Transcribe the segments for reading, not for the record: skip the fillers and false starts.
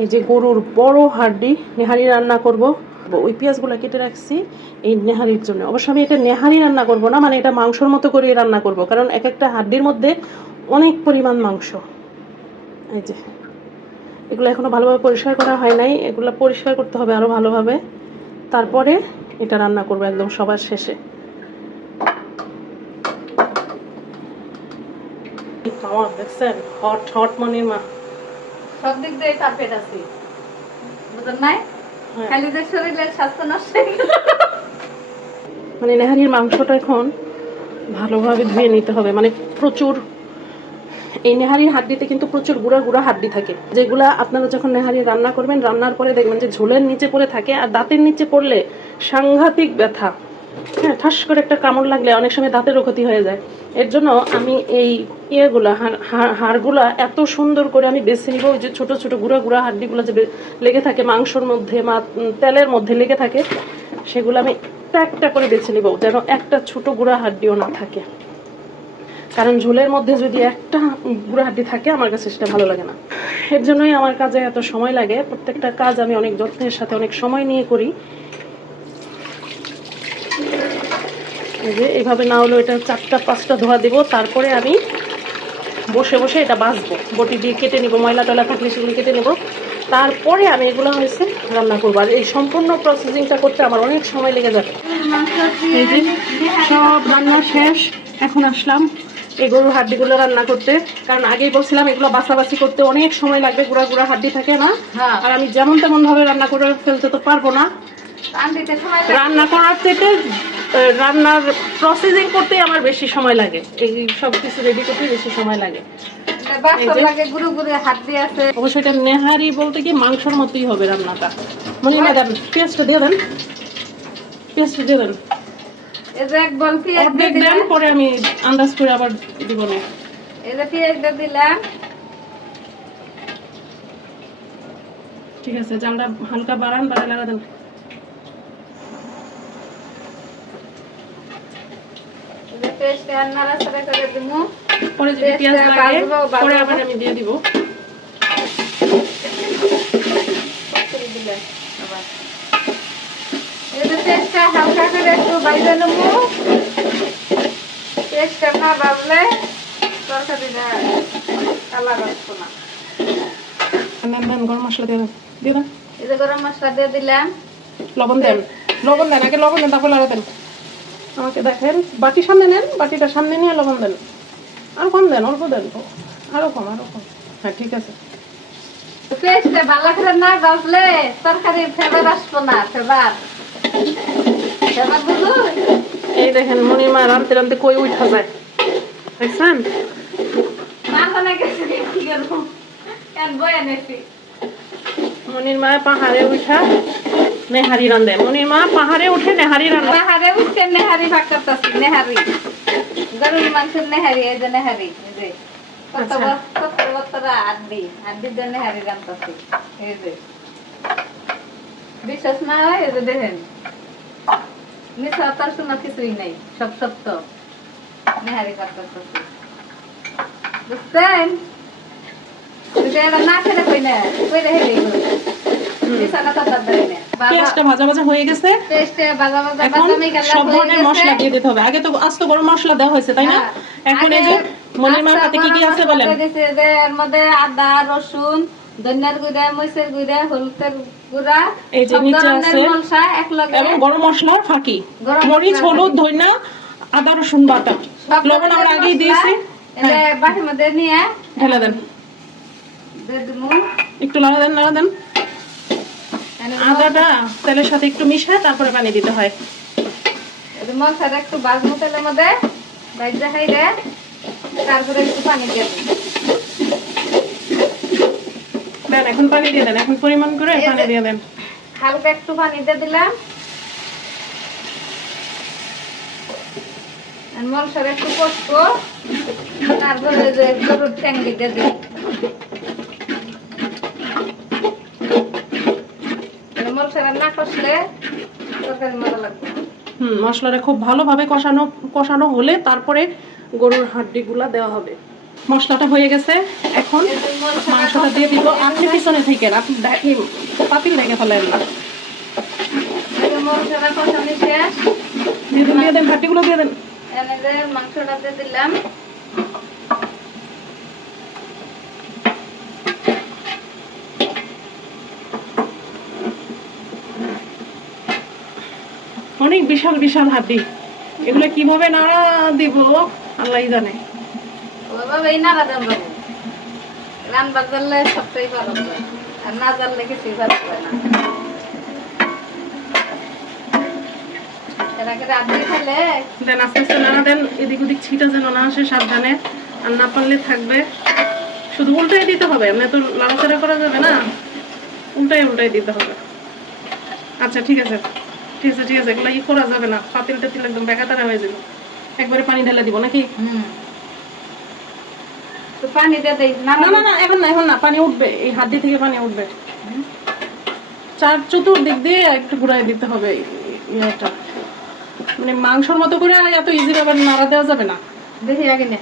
এই যে গরুর বড় হাড্ডি নেহারি রান্না করব। ওই পেঁয়াজগুলো কেটে রাখছি এই নেহারির জন্য। অবশ্য আমি এটা নেহারি রান্না করব না, মানে এটা মাংসর মতো করে রান্না করব, কারণ এক একটা হাড্ডির মধ্যে অনেক পরিমাণ মাংস। এই যে এগুলো এখনো ভালোভাবে পরিষ্কার করা হয় নাই, এগুলো পরিষ্কার করতে হবে আরো ভালোভাবে, তারপরে এটা রান্না করব একদম সবার শেষে। খাওয়া দেখছেন, হট হট মনির মা সব দিক দিয়ে পারফেক্ট আছি, বুঝলেন নাই? খালি যে শরীরের স্বাস্থ্য নষ্ট হয়ে গেল। মানে নেহারির মাংসটা এখন ভালোভাবে ধুয়ে নিতে হবে, মানে প্রচুর। এই নেহারির হাড্ডিতে কিন্তু প্রচুর গুঁড়া গুঁড়া হাড্ডি থাকে, যেগুলা আপনারা যখন নেহারি রান্না করবেন, রান্নার পরে দেখবেন যে ঝোলের নিচে পড়ে থাকে, আর দাঁতের নিচে পড়লে সাংঘাতিক ব্যথা। হ্যাঁ, ঠাস করে একটা কামড় লাগলে অনেক সময় দাঁতেরও ক্ষতি হয়ে যায়। এর জন্য আমি এই ইয়েগুলা হাড়গুলা এত সুন্দর করে আমি বেছে নিব। ওই যে ছোট ছোট গুঁড়া গুঁড়া হাড্ডিগুলো যে লেগে থাকে মাংসর মধ্যে, তেলের মধ্যে লেগে থাকে, সেগুলো আমি একটা একটা করে বেছে নিব, যেন একটা ছোট গুঁড়া হাড্ডিও না থাকে। কারণ ঝোলের মধ্যে যদি একটা গুঁড়া হাড্ডি থাকে, আমার কাছে সেটা ভালো লাগে না। এর জন্যই আমার কাজে এত সময় লাগে। প্রত্যেকটা কাজ আমি অনেক যত্নের সাথে অনেক সময় নিয়ে করি। এই যে এইভাবে না হলেও এটা 4-5টা ধোয়া দেব, তারপরে আমি বসে বসে এটা বাছবো, বটি দিয়ে কেটে নিব, ময়লা টয়লা থাকলে সেগুলো কেটে নেব, তারপরে আমি এগুলো হয়েছে রান্না করবো। আর এই সম্পূর্ণ প্রসেসিংটা করতে আমার অনেক সময় লেগে যাবে। এই যে সব রান্না শেষ, এখন আসলাম এই গরুর হাড্ডিগুলো রান্না করতে। কারণ আগেই বলছিলাম এগুলো বাছাবাছি করতে অনেক সময় লাগবে, গুঁড়া গুঁড়া হাড্ডি থাকে না। আর আমি যেমন তেমন ভাবে রান্না করে ফেলতে তো পারবো না। রান্না করার থেকে রান্নার প্রসেসিং করতে আমার বেশি সময় লাগে, এই সব কিছু রেডি করতে বেশি সময় লাগে। অবশ্যই এটা নেহারি বলতে কি মাংসের মতোই হবে রান্নাটা। মনে হয় দেন পেঁয়াজটা দিয়ে দেন, পেঁয়াজটা দিয়ে দেন, অর্ধেক দেন, পরে আমি আন্দাজ করে আবার দিব না। ঠিক আছে, জালটা হালকা বাড়ান, বাড়া লাগা দেন। পরে যদি পেঁয়াজ লাগে পরে আবার আমি দিয়ে দিব। হালকা করে একটু বাইরে নেবো, পেস্টটা না বাজলে তরকারিটা কালার আসতো না। গরম মশলা দিয়ে দেন, দিয়ে দেন। এই যে গরম মশলা দিয়ে দিলাম, লবণ দেন, লবণ দেন, আগে লবণ দেন, তারপর লাগা দেন। আমাকে দেখেন, বাটি সামনে নেন, বাটিটা সামনে নিয়ে লবণ দেন। আরো কম দেন, অল্প দেন, আরো কম, আরো কম। হ্যাঁ, ঠিক আছে। পেস্টটা ভালো করে না বাজলে তরকারির ফ্লেভার আসতো না। ফ্লেভার বুঝুন। এই দেখেন মনির মা রানতে রানতে কই উঠা যায়, দেখছেন? মনির মা পাহাড়ে উঠা নেহারি রান্ধে। মনির মা পাহাড়ে উঠে নেহারি রান্ধে। পাহাড়ে উঠে নেহারি ভাগ করতেছি, নেহারি গরুর মাংসের নেহারি। এই যে নেহারি, এই যে কত বছর আড্ডি দিয়ে নেহারি রান্ধতেছি। এই যে বিশ্বাস না হয়, এই যে দেখেন মিশা তার শোনা কিছুই নাই, সব সত্য। নেহারি করতেছি, বুঝছেন? না খেলে কই না, কই রে হেলে পেঁয়াজটা ভাজা ভাজা হয়ে গেছে, সব ধরনের মশলা দিয়ে দিতে হবে। আগে তো আস্ত গরম মশলা দেওয়া হয়েছে, তাই না? এখন এই যে মনির মার পাতে কি কি আছে বলেন? এর মধ্যে আদা, রসুন, ধনিয়ার গুঁড়া, মরিচের গুঁড়া, হলুদের গুঁড়া, এই যে নিচে আছে এবং গরম মশলার ফাঁকি, মরিচ, হলুদ, ধনিয়া, আদা, রসুন বাটা, লবণ আমরা আগেই দিয়েছি। বাটির মধ্যে নিয়ে ঢেলে দেন, একটু লাগা দেন, লাগা দেন। আদাটা তেলের সাথে একটু মিশায় তারপরে পানি দিতে হয়। মশলাটা একটু বাজমু তেলের মধ্যে ভাজা খাইলে, তারপরে একটু পানি দিয়ে দেন। এখন পানি দিয়ে দেন, এখন পরিমাণ করে পানি দিয়ে দেন। হালকা একটু পানি দিয়ে দিলাম, মশলা একটু কষবো, তারপরে যে গরুর ট্যাংরি দিয়ে দিই। মশলা না কষলে তরকারি মজা লাগবে। মশলাটা খুব ভালোভাবে কষানো হলে তারপরে গরুর হাড্ডিগুলা দেওয়া হবে। মশলাটা হয়ে গেছে, এখন মাংসটা দিয়ে দিব। আপনি পিছনে থেকে আপনি পাতিল লেগে ফেলেন না। মশলা কষানি শেষ, দিয়ে দেন, হাড্ডিগুলো দিয়ে দেন। এনে যে মাংসটা দিয়ে দিলাম। অনেক বিশাল বিশাল হাড্ডি, এগুলো কিভাবে নাড়া দিব আল্লাহই জানে। ওইভাবে নাড়া দেন বাবু, রান্না জানলে সবটাই ভালো হয়, আর না জানলে কিছুই ভালো হয় না। এর আগে রাঁধতে খেলে দেন আস্তে আস্তে নাড়া দেন, এদিক ওদিক ছিটা যেন না আসে, সাবধানে। আর না পারলে থাকবে, শুধু উল্টাই দিতে হবে, এমনি তো নাড়াচাড়া করা যাবে না, উল্টাই উল্টাই দিতে হবে। আচ্ছা ঠিক আছে ঠিক আছে ঠিক আছে, এগুলো ই করা যাবে না, পাতিল টাতিল একদম বেকাতারা হয়ে যাবে। একবারে পানি ঢেলে দিব নাকি? তো পানি দিয়ে দেই না? না না না, এখন না, এখন না, পানি উঠবে, এই হাড্ডি থেকে পানি উঠবে। চার চতুর্দিক দিয়ে একটু ঘুরাই দিতে হবে ইয়েটা, মানে মাংসর মতো করে এত ইজি আবার নাড়া দেওয়া যাবে না। দেখি আগে নে,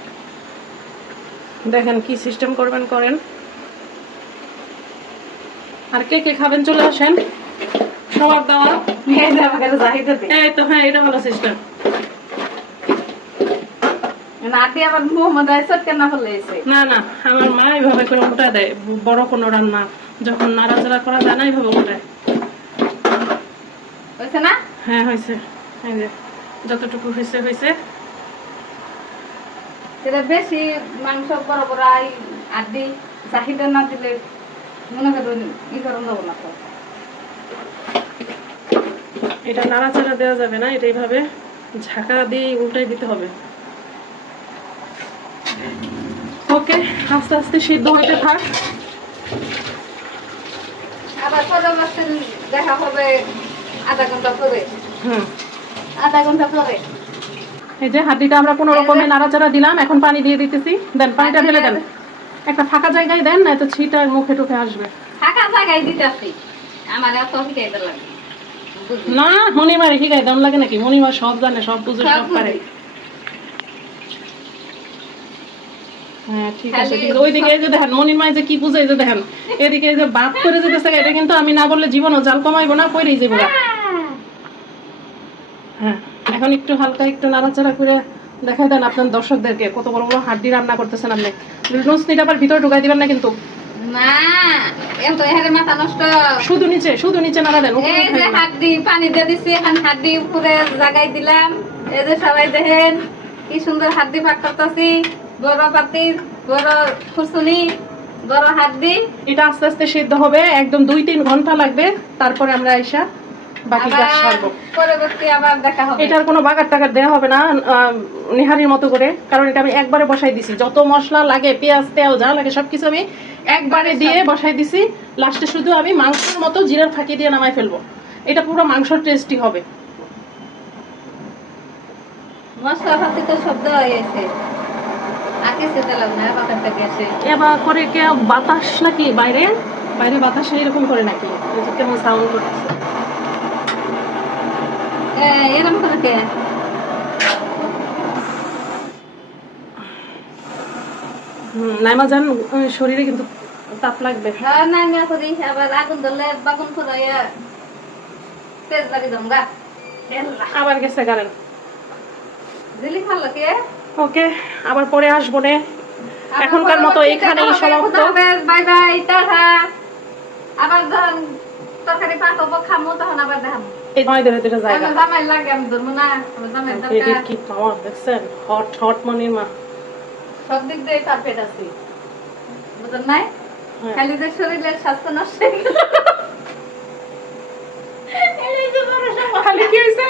দেখেন কি সিস্টেম করবেন করেন। আর কে কে খাবেন চলে আসেন, সবার দেওয়া। এই তো হ্যাঁ, এটা ভালো সিস্টেম। নাটি আবার মোহাম্মদ আইসত কেন হলে এসে? না না, আমার মা এইভাবে করে উল্টা দেয়, বড় কোনো রান্না যখন নাড়াচাড়া করা যায় না এইভাবে উল্টায়। হয়েছে না? হ্যাঁ হয়েছে, এই যে যতটুকু হয়েছে হয়েছে। সেটা বেশি মাংস বড় বড় আড্ডি চাহিদা না দিলে মনে করেন ই করুন যাবো না তো। এটা নাড়াচাড়া দেওয়া যাবে না, এটা এইভাবে ঝাঁকা দিয়ে উল্টাই দিতে হবে। ওকে, আস্তে আস্তে সিদ্ধ হতে থাক। আবার পরে দেখা হবে আধা ঘন্টা পরে। হুম, আধা ঘন্টা পরে এই যে হাড্ডিটা আমরা কোনো রকমে নাড়াচাড়া দিলাম, এখন পানি দিয়ে দিতেছি। দেন পানিটা ঢেলে দেন, একটা ফাঁকা জায়গায় দেন, না তো ছিটা মুখে টুখে আসবে। ফাঁকা জায়গায় দিতেছি, আমার এত হিটাইতে লাগে না, মনিমার শিখাই দাম লাগে নাকি? মনিমা সব জানে, সব বুঝে, সব সব পারে। বুঝে। হ্যাঁ ঠিক আছে, কিন্তু ওইদিকে এই যে দেখেন মনিমায় যে কি বুঝে, এই যে দেখেন এদিকে এই যে বাপ করে যেতেছে, এটা কিন্তু আমি না বললে জীবনও জাল কমাইবো না, কইরেই যাবো। হ্যাঁ, এখন একটু হালকা একটু নাড়াচাড়া করে দেখাই দেন আপনার দর্শকদেরকে কত বড় বড় হাড্ডি রান্না করতেছেন আপনি। নুসনিটা আবার ভিতরে ঢুকাই দিবেন না কিন্তু। না, এত এহারে মাথা নষ্ট। শুধু নিচে নাড়া দেন। এই যে হাড্ডি পানি দিয়ে দিছি, এখন হাড্ডি উপরে জাগাই দিলাম। এই যে সবাই দেখেন কি সুন্দর হাড্ডি পাক করতেছি, বড় পাতির, বড় খুসুনি, বড় হাড্ডি। এটা আস্তে আস্তে সিদ্ধ হবে, একদম 2-3 ঘন্টা লাগবে, তারপরে আমরা আইসা বাকি কাজ সারবো। পরবর্তী আবার দেখা হবে। এটার কোনো বাগার টাগার দেওয়া হবে না নেহারির মতো করে, কারণ এটা আমি একবারে বসাই দিছি। যত মশলা লাগে, পেঁয়াজ তেল যা লাগে সবকিছু আমি একবারে দিয়ে বসাই দিছি। লাস্টে শুধু আমি মাংসের মতো জিরার ফাঁকি দিয়ে নামাই ফেলবো। এটা পুরো মাংসর টেস্টি হবে। মশলা পাতি তো শব্দ হয়েছে, আগে সেটা লাগ না বাতাসটা গেছে। এবার করে কে বাতাস নাকি বাইরে বাইরে বাতাস এরকম করে নাকি, কেমন সাউন্ড করতেছে। এরকম করে কে নাইমা জান, শরীরে কিন্তু তাপ লাগবে। না না করি আবার আগুন ধরলে বাগুন ফোরাইয়া তেজ লাগি জমগা। আবার গেছে কারেন্ট। দিলি খালো কে? ওকে, আবার পরে আসবো নে। এখনকার মতো এখানেই সমাপ্ত। Bye bye, tata. আবার তরকারি পাকাবো, খামো, তখন আবার দেখাবো। এই নয় ধরে ধরে জায়গা। আমার জামাই লাগে, আমি ধরবো না। আমার জামাই দরকার। এদিক কি পাওয়ার দেখছেন, হট হট মনির মা। সব দিক দিয়ে পারফেক্ট আছি, বুঝলেন নাই? খালি যে শরীরের স্বাস্থ্য নষ্ট হয়ে গেল। এই যে বড় সমস্যা। খালি কি হয়েছে?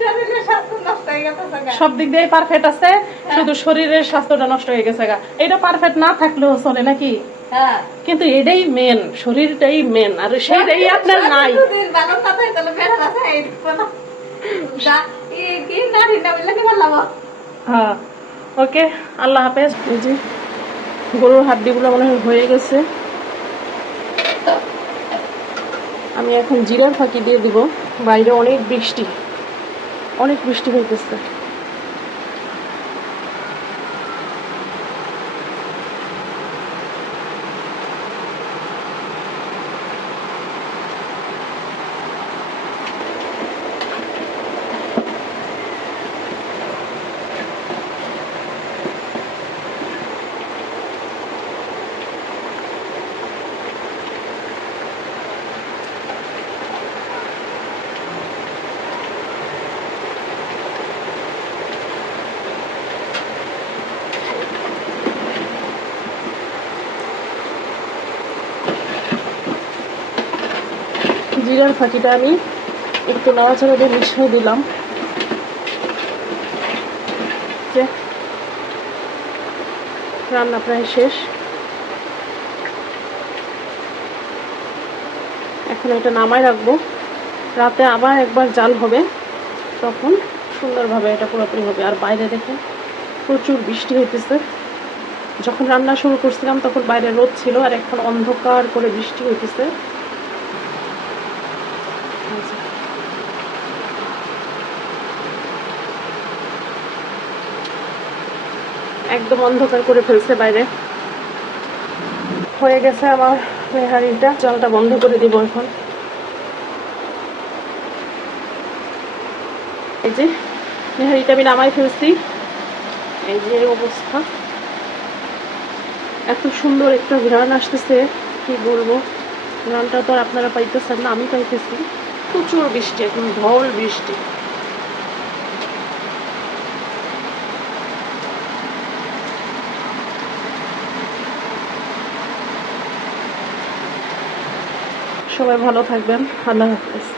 শরীরের স্বাস্থ্য নষ্ট হয়ে গেছে গা। সব দিক দিয়ে পারফেক্ট আছে, শুধু শরীরের স্বাস্থ্যটা নষ্ট হয়ে গেছে গা। এটা পারফেক্ট না থাকলেও চলে নাকি? হ্যাঁ, কিন্তু এটাই মেন, শরীরটাই মেন, আর সেইটাই আপনার নাই। দুদিন ভালো কথা তাহলে বের আছে এই কোন দা এই কি না হিন্দা বলে কি বললাম। হ্যাঁ, ওকে, আল্লাহ হাফেজ। এই যে গরুর হাড্ডিগুলো মনে হয় হয়ে গেছে। আমি এখন জিরার ফাঁকি দিয়ে দিব। বাইরে অনেক বৃষ্টি হইতেছে। জিরার ফাঁকিটা আমি একটু নাড়াচাড়া দিয়ে মিশিয়ে দিলাম। যে রান্না প্রায় শেষ। এখন এটা নামায় রাখবো, রাতে আবার একবার জাল হবে, তখন সুন্দরভাবে এটা পুরোপুরি হবে। আর বাইরে দেখে প্রচুর বৃষ্টি হইতেছে। যখন রান্না শুরু করছিলাম তখন বাইরে রোদ ছিল, আর এখন অন্ধকার করে বৃষ্টি হইতেছে। একদম অন্ধকার করে ফেলছে বাইরে। হয়ে গেছে আমার নেহারিটা। জলটা বন্ধ করে দিব এখন। এই যে নেহারিটা আমি নামাই ফেলছি। এই যে অবস্থা, এত সুন্দর একটা ঘ্রাণ আসতেছে, কি বলবো। ঘ্রাণটা তো আর আপনারা পাইতেছেন না, আমি পাইতেছি। প্রচুর বৃষ্টি, এখন ঢল বৃষ্টি। সবাই ভালো থাকবেন। আল্লাহ হাফেজ।